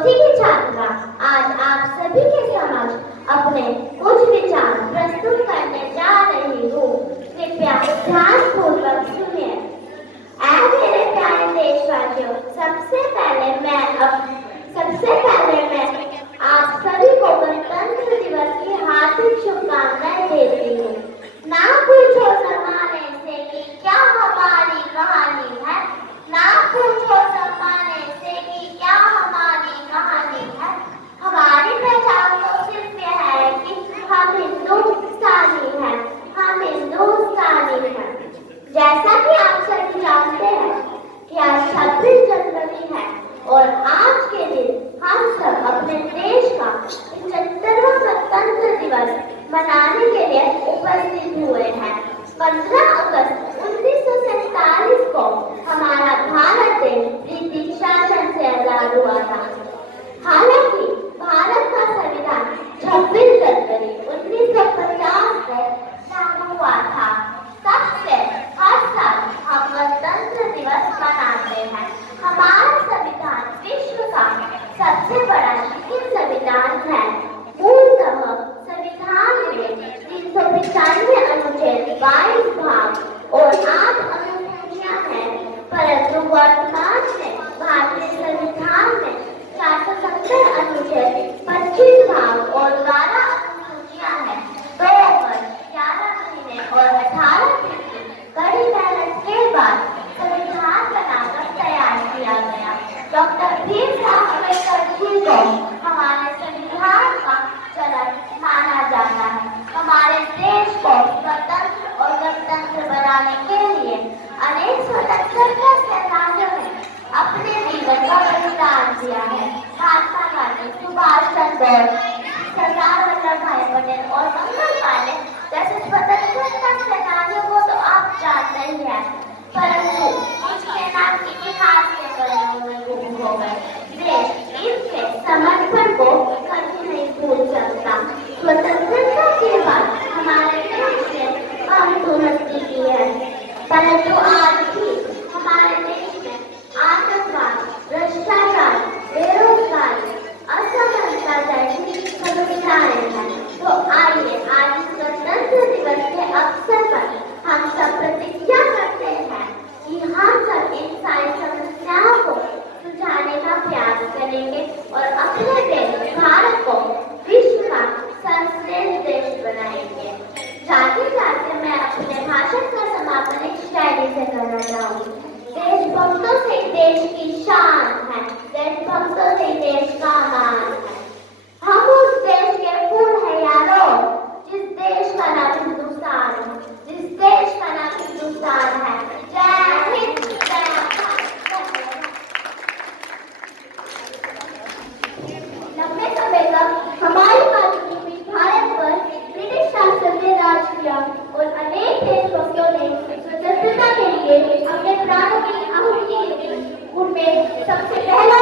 दोस्ती की छात्रा आज आप सभी के समक्ष अपने कुछ विचार प्रस्तुत करने जा रही हूँ। कृपया ध्यानपूर्वक सुनिए। ऐ मेरे प्यारे देशवासियों, सबसे पहले मैं आप सभी को गणतंत्र दिवस की हार्दिक शुभकामनाएं देती हूँ। ना पूछो जमाने से कि क्या हमारी कहानी है, ना पूछो जमाने से कि क्या हमारी कहानी है। हमारी पहचान तो सिर्फ यह है कि हम हिंदुस्तानी हैं, हम हिंदुस्तानी हैं। जैसा कि आप सभी जानते हैं कि आज 26 जनवरी है और आज के दिन हम सब अपने देश का 75वां गणतंत्र दिवस मनाने के लिए उपस्थित हुए हैं। 15 अगस्त 1947 को हमारा भारत देश ब्रिटिश शासन से आजाद हुआ था। हालांकि भारत का संविधान 26 जनवरी 1950 को लागू हुआ था। तब से हर साल हम गणतंत्र दिवस मनाते हैं। हमारा संविधान विश्व का सबसे बड़ा लिखित संविधान है। मूलतः संविधान में 395 अनुच्छेद, 22 भाग और 8 अनुसूचियां हैं, परंतु वर्तमान में भारतीय संविधान में 470 अनुच्छेद, 25 भाग और 12 अनुसूचियां हैं। 2 वर्ष 11 महीने और 18 दिन की कड़ी मेहनत के बाद संविधान बनाकर तैयार किया गया। डॉक्टर भीमराव अम्बेडकर जी को हमारे संविधान का जनक माना जाता है। हमारे देश को स्वतंत्र और गणतंत्र बनाने के लिए अनेक स्वतंत्रता सेनानियों ने अपने जीवन का बलिदान दिया है। महात्मा गांधी, सुभाष चंद्र बोस, सरदार वल्लभ भाई पटेल और मंगल पांडे जैसे स्वतंत्रता सेनानियों को तो आप जानते ही हैं, परंतु उनके नाम इतिहास के पन्नों में गुम हो गए। देश इनके समर्पण को कभी नहीं भूल सकता। स्वतंत्रता के बाद हमारे देश ने बहुत उन्नति की है, परंतु आज भी हमारे देश में आतंकवाद, भ्रष्टाचार, बेरोजगारी, असमानता जैसी समस्याएं हैं। तो आइए आज गणतंत्र दिवस के अवसर पर हम सब प्रतिज्ञा करते हैं कि हम सब इन सारी समस्याओं को सुलझाने का प्रयास करेंगे और अपने देश भारत को विश्व का सर्वश्रेष्ठ देश बनाएंगे। जाते जाते मैं अपने भाषण का समापन एक शायरी से करना चाहूँगी। देशभक्तों से देश की शान है, देशभक्तों से देश का मान है। हम उस देश के फूल हैं यारों, जिस देश का नाम हिंदुस्तान है, जिस देश का नाम हिंदुस्तान है। जय हिंद, जय भारत। लंबे समय तक हमारी मातृभूमि भारत पर ब्रिटिश शासन ने राज किया और अनेक देशभक्तों ने स्वतंत्रता के लिए अपने प्राणों की आहुति दी। उनमें सबसे पहला